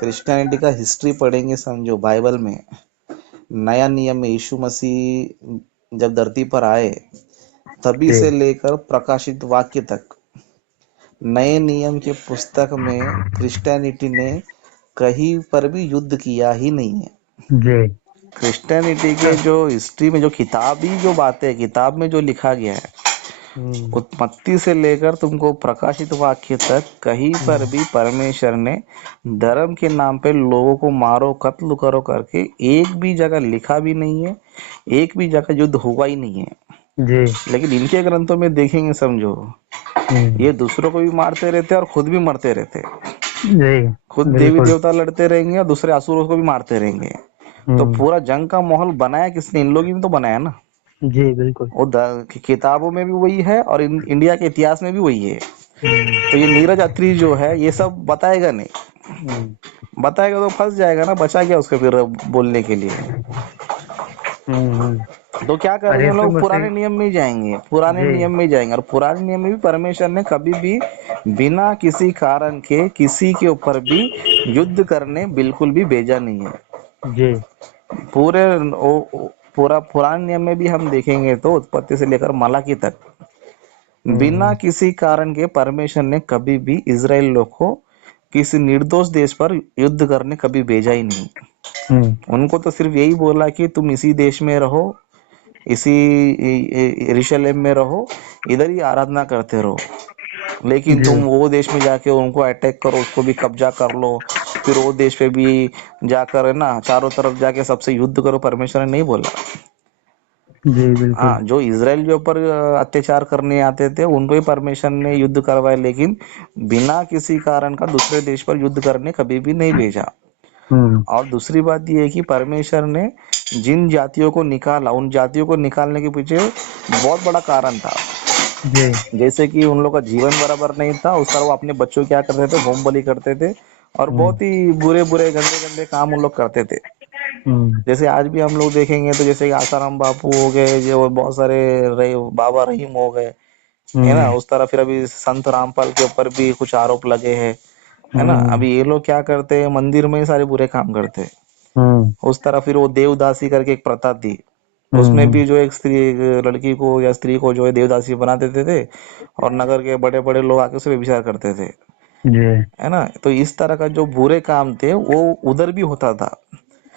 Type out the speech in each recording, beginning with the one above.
Christianity का history पढ़ेंगे समझो बाइबल में, नया नियम में यीशु मसीह जब धरती पर आए तभी जी से लेकर प्रकाशित वाक्य तक नए नियम के पुस्तक में क्रिश्चियनिटी ने कहीं पर भी युद्ध किया ही नहीं है। जी। क्रिश्चियनिटी के हाँ, जो हिस्ट्री में जो किताबी जो बातें किताब में जो लिखा गया है, हम्म उत्पत्ति से लेकर तुमको प्रकाशित वाक्य तक कहीं पर हम्म, भी परमेश्वर ने धर्म के नाम पे लोगों को मारो कत्ल करो करके एक भी जगह लिखा भी नहीं है, एक भी जगह युद्ध हुआ ही नहीं है। जी। लेकिन इनके ग्रंथों में देखेंगे समझो, हम्म। ये दूसरों को भी मारते रहते और खुद भी मरते रहते। खुद जी देवी बिल्कुल। देवता लड़ते रहेंगे और दूसरे असुरों को भी मारते रहेंगे। तो हम्म। पूरा जंग का माहौल बनाया किसने? इन लोग ही ने तो बनाया ना। जी बिल्कुल। वो किताबों में भी वही है और इंडिया के इतिहास में भी वही है। हम्म तो ये नीरज अत्री जो है ये सब बताएगा नहीं, हम्म बताएगा तो फंस जाएगा ना, बचा गया उसके फिर बोलने के लिए। हम्म। तो क्या और करेंगे हम यीशु लोग? पुराने मसीह। नियम में ही जाएंगे, पुराने जी। नियम में ही जाएंगे। और पुराने नियम में भी परमेश्वर ने कभी भी बिना किसी कारण के किसी के ऊपर भी युद्ध करने बिल्कुल भी भेजा नहीं है। जी। पूरे पूरा पुराने नियम में भी हम देखेंगे तो उत्पत्ति से लेकर मलाकी तक बिना हम्म किसी कारण के परमेश्वर ने कभी भी इजराइल लोग को किसी निर्दोष देश पर युद्ध करने कभी भेजा ही नहीं। हम्म उनको तो सिर्फ यही बोला कि तुम इसी देश में रहो, इसी यरूशलेम में रहो, इधर ही आराधना करते रहो। लेकिन जी। तुम वो देश में जाके उनको अटैक करो, उसको भी कब्जा कर लो, फिर वो देश पे भी जाकर है ना चारों तरफ जाके सबसे युद्ध करो, परमेश्वर ने नहीं बोला। जी बिल्कुल। हाँ, जो इसराइल के ऊपर अत्याचार करने आते थे उनको ही परमेश्वर ने युद्ध करवाए, लेकिन बिना किसी कारण का दूसरे देश पर युद्ध करने कभी भी नहीं भेजा। हम्म और दूसरी बात यह है कि परमेश्वर ने जिन जातियों को निकाला, उन जातियों को निकालने के पीछे बहुत बड़ा कारण था। जी। जैसे कि उन लोग का जीवन बराबर नहीं था, उस तरह वो अपने बच्चों क्या करते थे, होम बलि करते थे और हम्म बहुत ही बुरे बुरे गंदे गंदे काम उन लोग करते थे। हम्म जैसे आज भी हम लोग देखेंगे तो जैसे कि आसाराम बापू हो गए, जो बहुत सारे बाबा रहीम हो गए, है ना, हम्म उस तरह फिर अभी संत रामपाल के ऊपर भी कुछ आरोप लगे हैं, है ना। हम्म अभी ये लोग क्या करते हैं, मंदिर में ही सारे बुरे काम करते हैं। हम्म उस तरह फिर वो देवदासी करके एक प्रथा थी, उसमें हम्म, भी जो एक स्त्री, एक लड़की को या स्त्री को जो है देवदासी बना देते थे और नगर के बड़े बड़े लोग आके उसे व्यभिचार करते थे, जी। है ना। तो इस तरह का जो बुरे काम थे वो उधर भी होता था।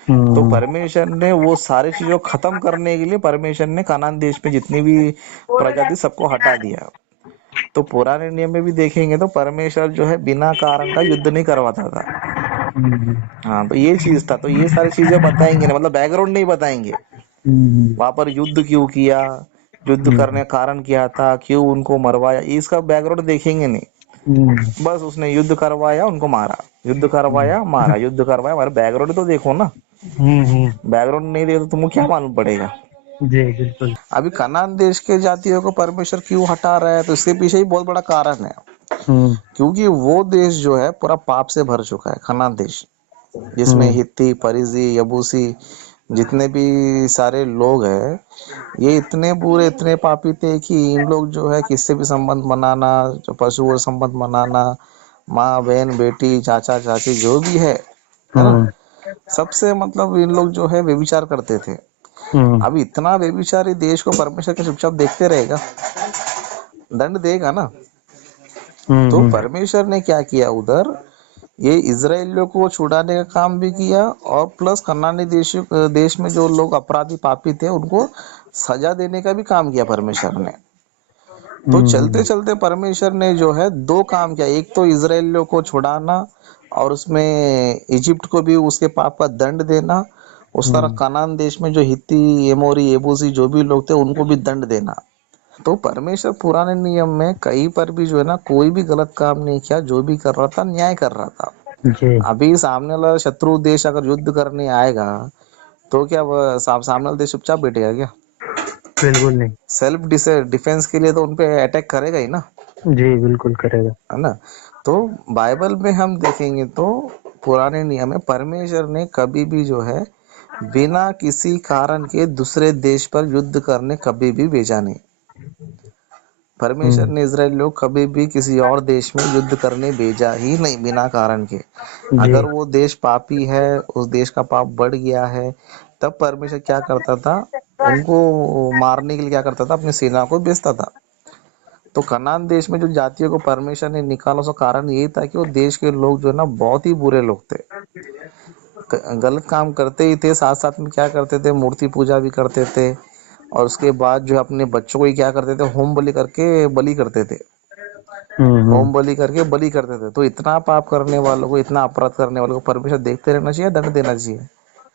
तो हम्म परमेश्वर ने वो सारी चीजों को खत्म करने के लिए परमेश्वर ने कनान देश में जितनी भी प्रजाति सबको हटा दिया। तो पुराने नियम में भी देखेंगे तो परमेश्वर जो है बिना कारण का युद्ध नहीं करवाता था। हम्म हाँ, तो ये चीज था, तो ये सारी चीजें बताएंगे ना, मतलब बैकग्राउंड नहीं बताएंगे। हम्म वहां पर युद्ध क्यों किया, युद्ध करने का कारण क्या था, क्यों उनको मरवाया, इसका बैकग्राउंड देखेंगे नहीं। हम्म बस उसने युद्ध करवाया, उनको मारा, युद्ध करवाया मारा, युद्ध करवाया मारा। बैकग्राउंड तो देखो ना। हम्म। बैकग्राउंड नहीं देखो तो तुमको क्या मालूम पड़ेगा। जी बिल्कुल। अभी कनान देश के जातियों को परमेश्वर क्यों हटा रहा है, तो इसके पीछे ही बहुत बड़ा कारण है। हम्म क्योंकि वो देश जो है पूरा पाप से भर चुका है, कनान देश, जिसमें हम्म हित्ती, परिजी, यबूसी, जितने भी सारे लोग हैं, ये इतने बुरे इतने पापी थे कि इन लोग जो है किससे भी संबंध बनाना, जो पशुओं से संबंध बनाना, माँ बहन बेटी चाचा चाची जो भी है ना, हम्म सबसे मतलब इन लोग जो है व्यभिचार करते थे। हम्म अब इतना व्यभिचारी देश को परमेश्वर के चुपचाप देखते रहेगा? दंड देगा ना। तो हम्म परमेश्वर ने क्या किया उधर, ये इजराइलियों को छुड़ाने का काम भी किया और प्लस कनानी देश में जो लोग अपराधी पापी थे उनको सजा देने का भी काम किया परमेश्वर ने। तो चलते हम्म चलते परमेश्वर ने जो है दो काम किया, एक तो इजराइलियों को छुड़ाना और उसमें इजिप्ट को भी उसके पाप का दंड देना, उस तरह हम्म कनान देश में जो हित्ती, एमोरी, एबूसी जो भी लोग थे उनको भी दंड देना। तो परमेश्वर पुराने नियम में कहीं पर भी जो है ना कोई भी गलत काम नहीं किया, जो भी कर रहा था न्याय कर रहा था। जी अभी सामने वाला शत्रु देश अगर युद्ध करने आएगा तो क्या सामने वाला देश चुपचाप बैठेगा क्या? बिल्कुल नहीं। सेल्फ डिफेंस के लिए तो उनपे अटैक करेगा ही ना, जी बिल्कुल करेगा। है ना। तो बाइबल में हम देखेंगे तो पुराने नियम में परमेश्वर ने कभी भी जो है बिना किसी कारण के दूसरे देश पर युद्ध करने कभी भी भेजा नहीं। परमेश्वर ने इजराइल लोग कभी भी किसी और देश में युद्ध करने भेजा ही नहीं बिना कारण के। जी अगर वो देश पापी है, उस देश का पाप बढ़ गया है, तब परमेश्वर क्या करता था, उनको मारने के लिए क्या करता था, अपनी सेना को भेजता था। तो कनान देश में जो जातियों को परमेश्वर ने निकाला, उसका कारण यही था कि वो देश के लोग जो है ना बहुत ही बुरे लोग थे, गलत काम करते ही थे, साथ साथ में क्या करते थे, मूर्ति पूजा भी करते थे, और उसके बाद जो है अपने बच्चों को ही क्या करते थे, होम बलि करके बलि करते थे, होम बलि करके बलि करते थे। तो इतना पाप करने वालों को, इतना अपराध करने वालों को परमेश्वर देखते रहना चाहिए, दंड देना चाहिए?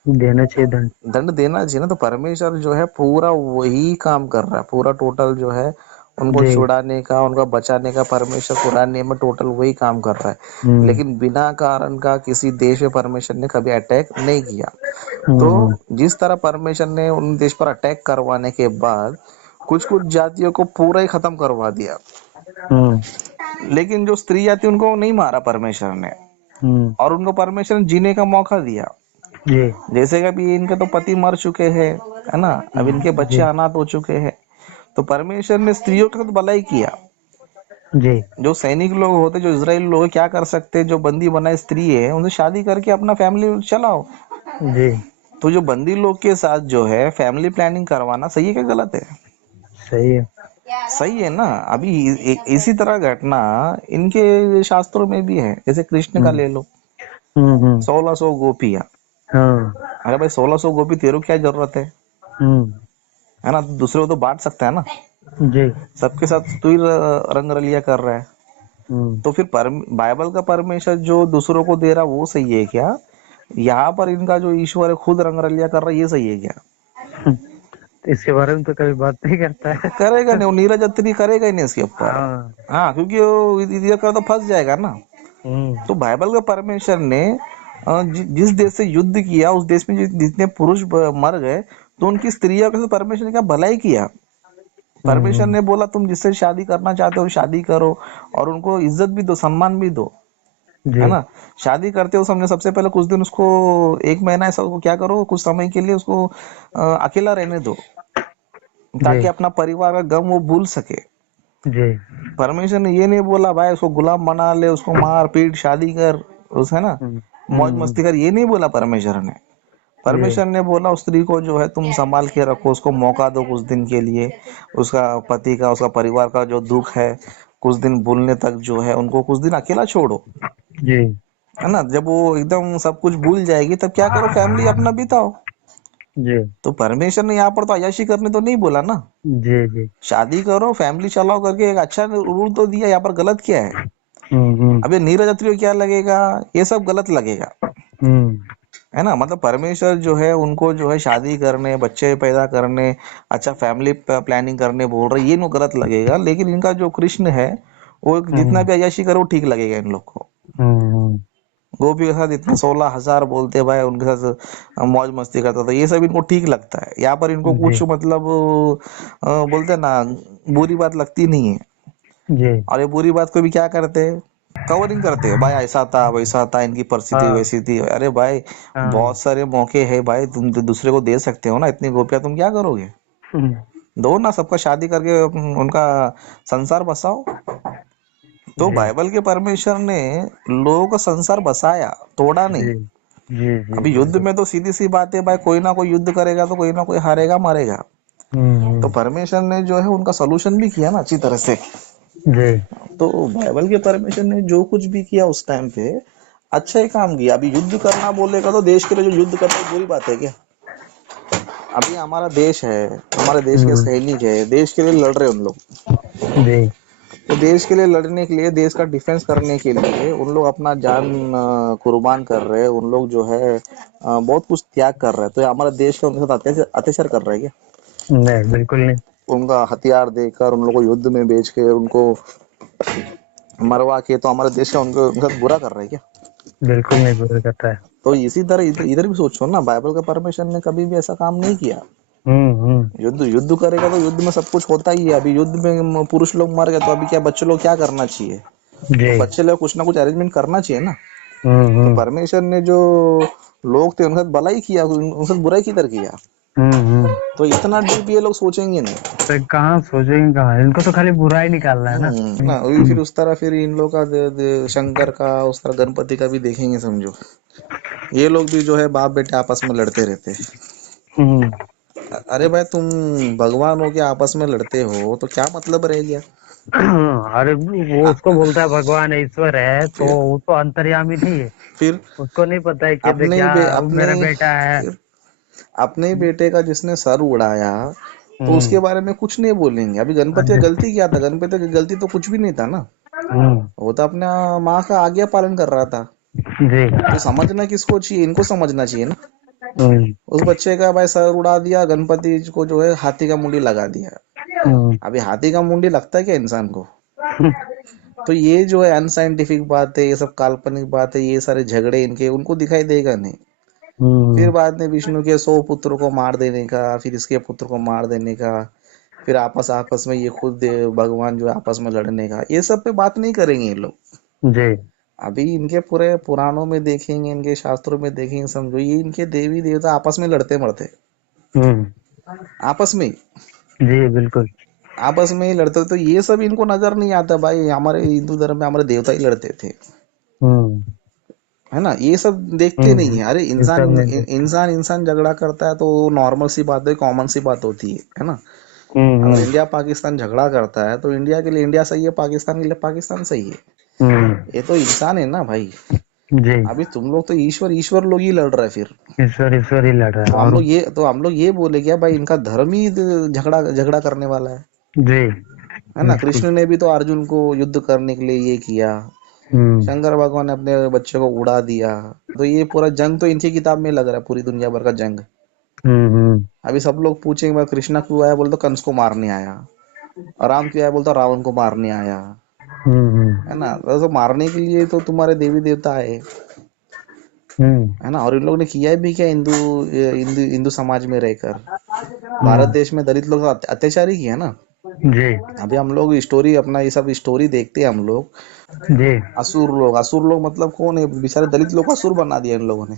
देना चाहिए दंड। दंड देना चाहिए ना। तो परमेश्वर जो है पूरा वही काम कर रहा है, पूरा टोटल जो है उनको जी छुड़ाने का, उनका बचाने का परमेश्वर पूरा नियम में टोटल वही काम कर रहा है। हम्म लेकिन बिना कारण का किसी देश पे परमेश्वर ने कभी अटैक नहीं किया। तो हम्म जिस तरह परमेश्वर ने उन देश पर अटैक करवाने के बाद कुछ कुछ जातियों को पूरा ही खत्म करवा दिया, हम्म लेकिन जो स्त्री जाति उनको नहीं मारा परमेश्वर ने, हम्म और उनको परमेश्वर ने जीने का मौका दिया। जी जैसे कि अभी इनके तो पति मर चुके हैं, है ना, अब इनके बच्चे जी अनाथ हो चुके हैं, तो परमेश्वर ने स्त्रियों के साथ भलाई किया। जी जो सैनिक लोग होते, जो इजराइल लोग क्या कर सकते, जो बंदी बनाए स्त्री है उनसे शादी करके अपना फैमिली चलाओ। जी तो जो बंदी लोग के साथ जो है फैमिली प्लानिंग करवाना सही है क्या गलत है? सही है। सही है ना। अभी इसी तरह घटना इनके शास्त्रों में भी है। जैसे कृष्ण का हम्म ले लो, हम्म। 1600 गोपियां। हाँ। अरे भाई 1600 गोपी तेरे को क्या जरूरत हम्म। है ना? दूसरे को तो बांट सकता है ना। जी। सबके साथ तू ही रंग रलिया कर रहा है। हम्म। तो फिर बाइबल का परमेश्वर जो दूसरों को दे रहा वो सही है क्या? यहाँ पर इनका जो ईश्वर है खुद रंग रलिया कर रहा है, ये सही है क्या? तो इसके बारे में तो कभी बात नहीं करता है। करेगा नहीं, वो नीरज अत्री करेगा ही नहीं इसके ऊपर। हाँ। हाँ, क्योंकि वो इधर का तो फंस जाएगा ना। हम्म। तो बाइबल का परमेश्वर ने जिस देश से युद्ध किया, उस देश में जितने पुरुष मर गए, तो उनकी स्त्रियों के साथ परमेश्वर ने क्या भलाई किया। परमेश्वर हम्म। ने बोला तुम जिससे शादी करना चाहते हो शादी करो, और उनको इज्जत भी दो, सम्मान भी दो, जी। है ना। शादी करते हो समझे, सबसे पहले कुछ दिन उसको, एक महीना ऐसा उसको क्या करो, कुछ समय के लिए उसको अकेला रहने दो, जी ताकि अपना परिवार का गम वो भूल सके। जी। परमेश्वर ने ये नहीं बोला भाई उसको गुलाम बना ले, उसको मार पीट शादी कर, उस, है ना, मौज हम्म। मस्ती कर, ये नहीं बोला परमेश्वर ने। जी परमेश्वर ने बोला उस स्त्री को जो है तुम संभाल के रखो, उसको मौका दो कुछ दिन के लिए, उसका पति का, उसका परिवार का जो दुख है कुछ दिन भूलने तक जो है उनको कुछ दिन अकेला छोड़ो, जी है ना। जब वो एकदम सब कुछ भूल जाएगी तब क्या करो, फैमिली अपना बिताओ। जी तो परमेश्वर ने यहाँ पर तो अय्याशी करने तो नहीं बोला ना, जी जी। शादी करो फैमिली चलाओ करके एक अच्छा रूल तो दिया। यहाँ पर गलत क्या है? हम्म। अब ये नीरज अत्री को क्या लगेगा, ये सब गलत लगेगा, हम्म। है ना। मतलब परमेश्वर जो है उनको जो है शादी करने, बच्चे पैदा करने, अच्छा फैमिली प्लानिंग करने बोल रहे, ये नो गलत लगेगा। लेकिन इनका जो कृष्ण है वो जितना हम्म। भी अय्याशी करो ठीक लगेगा इन लोग को। हम्म। गोपी के साथ इतना 16,000 बोलते भाई, उनके साथ मौज मस्ती करता था, ये सब इनको ठीक लगता है। यहाँ पर इनको जी कुछ मतलब बोलते हैं ना, बुरी बात लगती नहीं है। जी। और ये बुरी बात को भी क्या करते हैं, कवरिंग करते हैं, भाई ऐसा था वैसा था, इनकी परिस्थिति हाँ वैसी थी। अरे भाई हाँ। बहुत सारे मौके हैं भाई, तुम दूसरे को दे सकते हो ना, इतनी गोपियां तुम क्या करोगे? हम्म। दो ना, सबका शादी करके उनका संसार बसाओ। तो जी बाइबल के परमेश्वर ने लोगों का संसार बसाया, तोड़ा नहीं। जी जी जी अभी युद्ध बिल्कुल। में तो सीधी सी बात है भाई, कोई ना कोई युद्ध करेगा तो कोई ना कोई हारेगा मरेगा। तो हम्म। परमेश्वर ने जो है उनका सोल्यूशन भी किया ना अच्छी तरह से। जी तो बाइबल के परमेश्वर ने जो कुछ भी किया उस टाइम पे अच्छा ही काम किया। अभी युद्ध करना बोलेगा तो देश के लिए जो युद्ध करना है बुरी बात है क्या? अभी हमारा देश है, हमारे देश के हम्म। सैनिक है, देश के लिए लड़ रहे हैं उन लोग। जी तो देश के लिए लड़ने के लिए, देश का डिफेंस करने के लिए उन लोग अपना जान कुर्बान कर रहे हैं। उन लोग जो है बहुत कुछ त्याग कर रहे हैं। तो ये हमारा देश का उनके साथ अत्याचार अत्याचार कर रहा है क्या? नहीं बिल्कुल नहीं। उनका हथियार देकर, उन लोग को युद्ध में बेच के, उनको मरवा के, तो हमारे देश का उनके साथ बुरा कर रहा है क्या? बिल्कुल नहीं बुरा करता है। तो इसी तरह इधर इधर भी सोचो ना, बाइबल का परमेश्वर ने कभी भी ऐसा काम नहीं किया। हम्म। युद्ध युद्ध करेगा तो युद्ध में सब कुछ होता ही है। अभी युद्ध में पुरुष लोग मर गए तो अभी क्या बच्चे लोग क्या करना चाहिए? तो जी। बच्चे लोग कुछ ना कुछ अरेंजमेंट करना चाहिए ना। तो हम्म। परमेश्वर ने जो लोग थे उनके साथ भलाई किया, उनके साथ बुराई किधर किया? तो इतना डीप ये लोग सोचेंगे नहीं। तो कहाँ सोचेंगे, कहाँ, इनको तो खाली बुरा ही निकालना है ना। ना वही फिर उस तरह फिर इन लोग का शंकर का उस तरह गणपति का भी देखेंगे समझो। ये लोग भी जो है बाप बेटे आपस में लड़ते रहते हैं। हम्म। अरे भाई तुम भगवान हो के आपस में लड़ते हो तो क्या मतलब रह गया। अरे वो उसको बोलता है भगवान है, ईश्वर है, तो फिर वो तो अंतर्यामी नहीं है। फिर उसको नहीं पता है कि देख क्या वो अपने मेरा बेटा है। फिर अपने ही बेटे का जिसने सर उड़ाया तो उसके हम्म। बारे में कुछ नहीं बोलेंगे। अभी गणपति का गलती क्या था? गणपति की गलती तो कुछ भी नहीं था ना। हम्म। वो तो अपना माँ का आज्ञा पालन कर रहा था। जी। तो समझना किसको चाहिए? इनको समझना चाहिए ना। हम्म। उस बच्चे का भाई सर उड़ा दिया, गणपति को जो है हाथी का मुंडी लगा दिया। हम्म। अभी हाथी का मुंडी लगता है क्या इंसान को? तो ये जो है अनसाइंटिफिक बात है, ये सब काल्पनिक बात है, ये सारे झगड़े इनके उनको दिखाई देगा नहीं। फिर हम्म। बाद में विष्णु के 100 पुत्र को मार देने का, फिर इसके पुत्र को मार देने का, फिर आपस आपस में ये खुद भगवान जो है आपस में लड़ने का, ये सब पे बात नहीं करेंगे ये लोग। जी। अभी इनके पूरे पुराणों में देखेंगे, इनके शास्त्रों में देखेंगे समझो, ये इनके देवी देवता आपस में लड़ते मरते हम्म। आपस में ही। जी बिल्कुल। आपस में ही लड़ते। तो ये सब इनको नजर नहीं आता भाई, हमारे हिंदू धर्म में हमारे देवता ही लड़ते थे, हम्म। है ना। ये सब देखते नहीं है। अरे इस सब में इंसान इंसान झगड़ा करता है तो नॉर्मल सी बात है, कॉमन सी बात होती है ना। अगर हम्म। इंडिया पाकिस्तान झगड़ा करता है तो इंडिया के लिए इंडिया सही है, पाकिस्तान के लिए पाकिस्तान सही है। हम्म। ये तो इंसान है ना भाई। जी। अभी तुम लोग तो ईश्वर ईश्वर लोग ही लड़ रहे हैं फिर। ईश्वर ईश्वर ही लड़ रहा है और तो हम लोग ये बोले क्या भाई, इनका धर्म ही झगड़ा झगड़ा करने वाला जी है ना। बिल्कुल। कृष्ण ने भी तो अर्जुन को युद्ध करने के लिए ये किया, हम्म। शंकर भगवान ने अपने बच्चे को उड़ा दिया। तो ये पूरा जंग तो इनकी किताब में लग रहा है, पूरी दुनिया भर का जंग। हम्म। अभी सब लोग पूछेंगे भाई कृष्णा क्यों आया, बोलते कंस को मारने आया। और राम क्यों आया, बोलता रावण को मारने आया, है ना। तो मारने के लिए तो तुम्हारे देवी देवता है हम्म। है ना। और इन लोगों ने किया भी क्या हिंदू हिंदू हिंदू समाज में रहकर? भारत हम्म। देश में दलित लोग का अत्याचार ही किया ना। जी। अभी हम लोग स्टोरी अपना ये सब स्टोरी देखते हैं हम लोग। जी। असुर लोग मतलब कौन है? बेचारे दलित लोग को असुर बना दिया इन लोगों ने।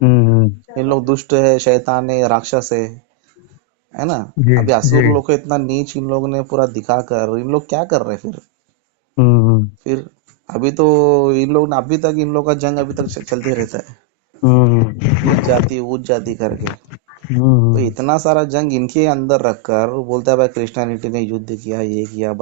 हम्म। इन लोग दुष्ट है, शैतान है, राक्षस है ना। जी। अभी जी। असुर लोग को इतना नीच इन लोगों ने पूरा दिखा कर इन लोग क्या कर रहे हैं फिर? हम्म। फिर अभी तो इन लोग अभी तक इन लोग का जंग अभी तक चलते रहता है, हम्म। इस जाति उस जाति करके। तो हम्म। इतना सारा जंग इनके अंदर रखकर बोलता है भाई क्रिश्चियनिटी ने युद्ध किया, ये किया।